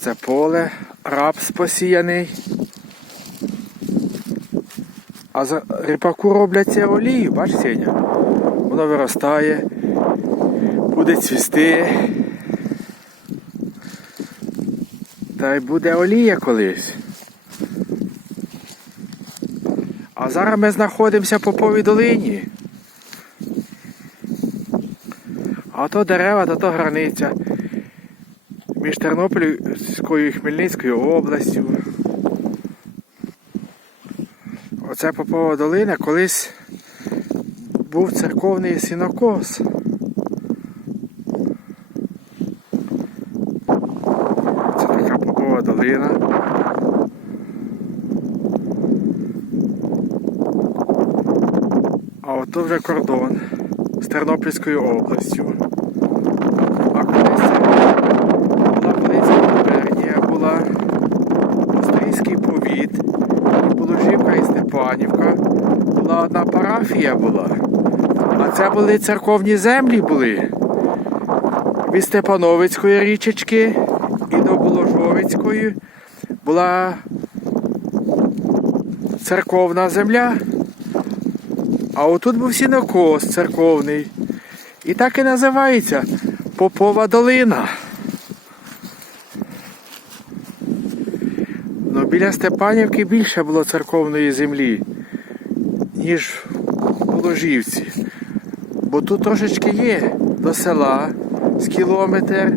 Оце поле, рапс посіяний. А з ріпаку роблять це олію, бач, Сеня? Воно виростає, буде цвісти. Та й буде олія колись. А зараз ми знаходимося в Поповій долині. А то дерева, то то границя між Тернопільською і Хмельницькою областю. Оце Попова долина колись був церковний сінокос. Це така Попова долина. А ото вже кордон з Тернопільською областю. А колись це була Волинська губернія, була Австрійський повіт, і Положівка і Степанівка. Була одна парафія була. А це були церковні землі були. Від Степановицької річечки і до Боложовицької була церковна земля. А отут був сінокос церковний. І так і називається Попова долина. Біля Степанівки більше було церковної землі, ніж у Ложівці. Бо тут трошечки є до села з кілометр,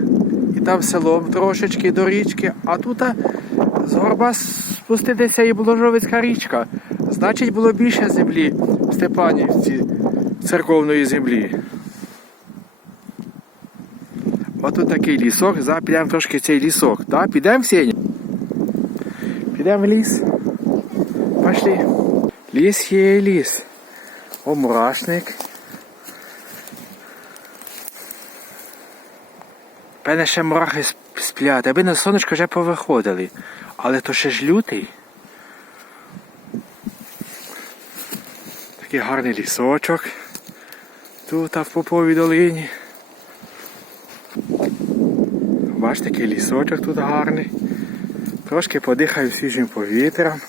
і там селом трошечки до річки, а тут з горба спуститися і Боложовицька річка. Значить, було більше землі в Степанівці, церковної землі. Ось тут такий лісок, зараз підемо трошки цей лісок. Підемо Сеня? Підемо в ліс. Пошли. Ліс є ліс. О, мурашник. Певне ще мурахи сп- сплять, аби на сонечко вже повиходили. Але то ще ж лютий. Такий гарний лісочок. Тут в Поповій долині. Бачите, такий лісочок тут гарний. Трошки подихаю свіжим повітрям.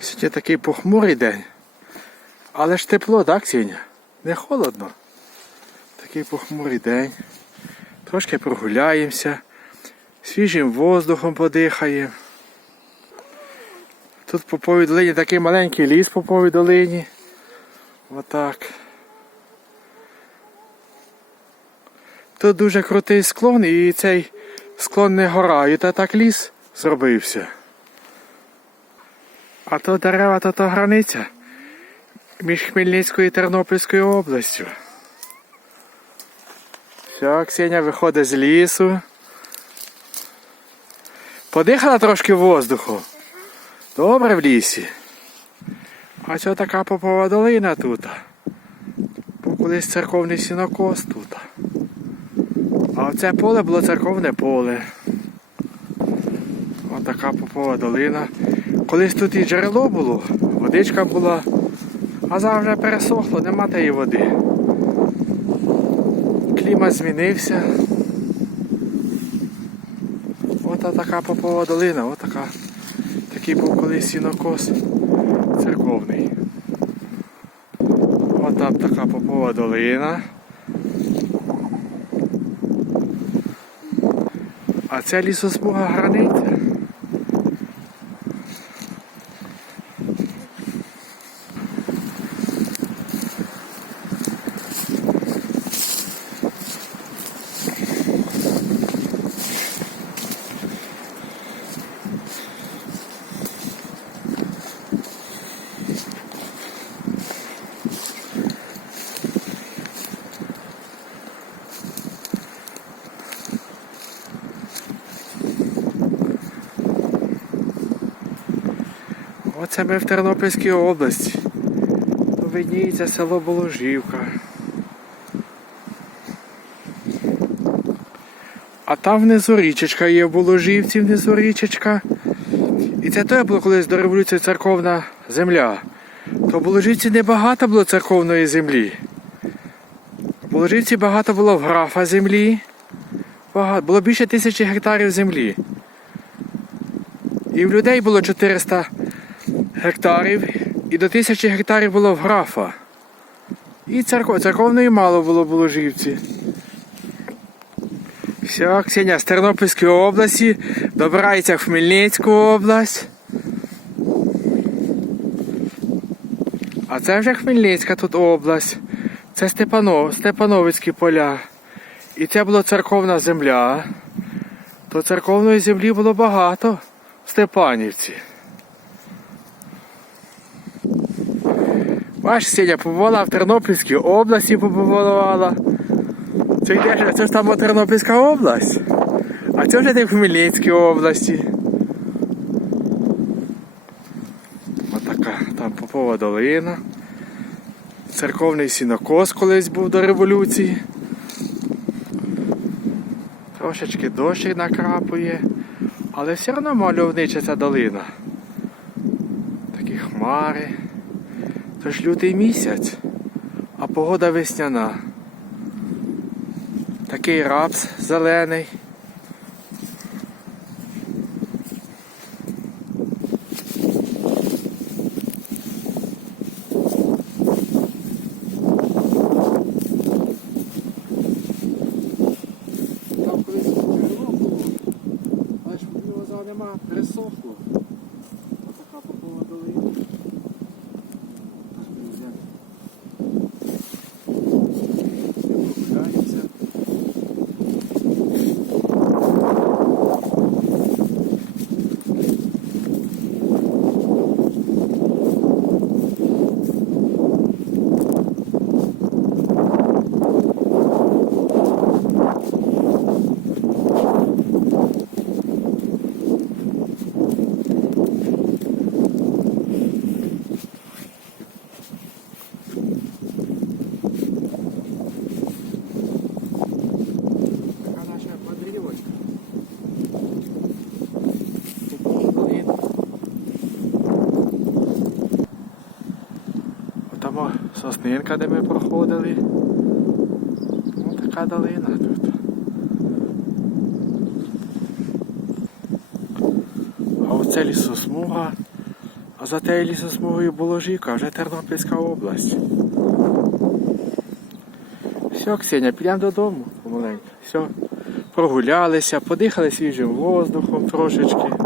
Сьогодні такий похмурий день. Але ж тепло, так, Сіня? Не холодно. Такий похмурий день. Трошки прогуляємося, свіжим воздухом подихаємо. Тут по Поповій долині такий маленький ліс по Поповій долині. Отак. Тут дуже крутий склон і цей склон не гора, і та так ліс зробився. А то дерева, то то границя між Хмельницькою і Тернопільською областю. Все, Ксеня виходить з лісу. Подихала трошки воздуху. Добре в лісі. А це така попова долина тут. Колись церковний сінокос тут. А оце поле було церковне поле. Ось така попова долина. Колись тут і джерело було, водичка була, а зараз вже пересохло, нема тієї води. Клімат змінився. Ось така попова долина, ось така. Такий був колись сінокос церковний. Ось там така попова долина. А це лісосмуга границя. Оце ми в Тернопільській області. Видніється село Боложівка. А там внизу річечка є в Боложівці, внизу річечка. І це то було колись до революції церковна земля. то в Боложівці небагато було церковної землі. В Боложівці багато було в графа землі. Було більше тисячі гектарів землі. І в людей було 400 гектарів, і до тисячі гектарів було в графа. І церков... церковної мало було в Боложівці. Все, Ксеня з Тернопільської області добирається в Хмельницьку область. А це вже Хмельницька тут область. Це Степанов, Степановицькі поля. І це була церковна земля. То церковної землі було багато в Степанівці. Бачиш, Сеня побувала в Тернопільській області побувала. Це йдеш, це ж там Тернопільська область. А це вже ти в Хмельницькій області. Отака там Попова долина. Церковний сінокос колись був до революції. Трошечки дощик накрапує, але все одно мальовнича ця долина. Такі хмари. Це ж лютий місяць, а погода весняна. Такий рапс зелений. Там колись джерело було, аж його нема, пересохло. Отака попова долина. Прогуляємося. Така наша мандрівочка. Отамо соснинка, де ми проходили. Ось така долина тут. А оце лісосмуга. А за тією лісосмугою Боложівка, вже Тернопільська область. Все, Ксеня, підемо додому помаленьку. Все. Прогулялися, подихали свіжим воздухом трошечки.